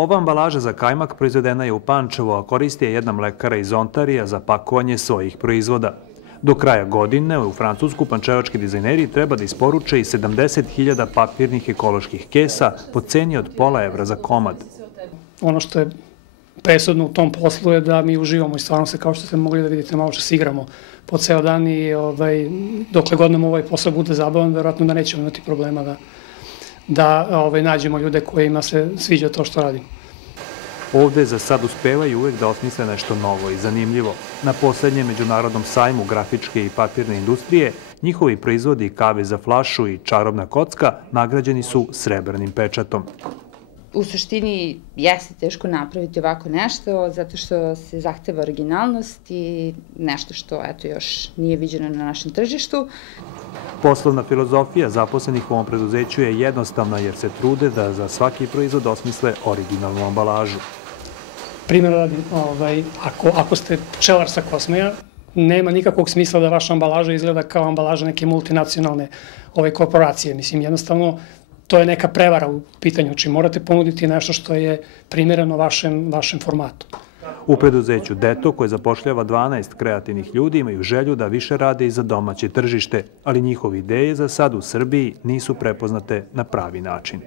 Ova ambalaža za kajmak proizvedena je u Pančevu, a koristi je jedna mlekara iz Ontarija za pakovanje svojih proizvoda. Do kraja godine u Francusku pančevački dizajneri treba da isporuče i 70.000 papirnih ekoloških kesa po ceni od £0,5 za komad. Ono što je presudno u tom poslu je da mi uživamo i stvarno se, kao što ste mogli da vidite, malo čas igramo po ceo dan i dokle god nam ovaj posao bude zabavan, verovatno da nećemo imati problema da nađemo ljude kojima se sviđa to što radimo. Ovde za sad uspevaju uvek da osmisle nešto novo i zanimljivo. Na poslednjem međunarodnom sajmu grafičke i papirne industrije njihovi proizvodi kave za flašu i čarobna kocka nagrađeni su srebrnim pečatom. U suštini jeste teško napraviti ovako nešto zato što se zahteva originalnost i nešto što još nije viđeno na našem tržištu. Poslovna filozofija zaposlenih u ovom preduzeću je jednostavna jer se trude da za svaki proizvod osmisle originalnu ambalažu. Primjer radi, ako ste pčelar sa Kosmeja, nema nikakvog smisla da vaša ambalaža izgleda kao ambalaža neke multinacionalne korporacije. Mislim, jednostavno, to je neka prevara u pitanju, čim morate ponuditi nešto što je primjereno vašem formatu. U preduzeću Deto, koje zapošljava 12 kreativnih ljudi, imaju želju da više rade i za domaće tržište, ali njihove ideje za sad u Srbiji nisu prepoznate na pravi način.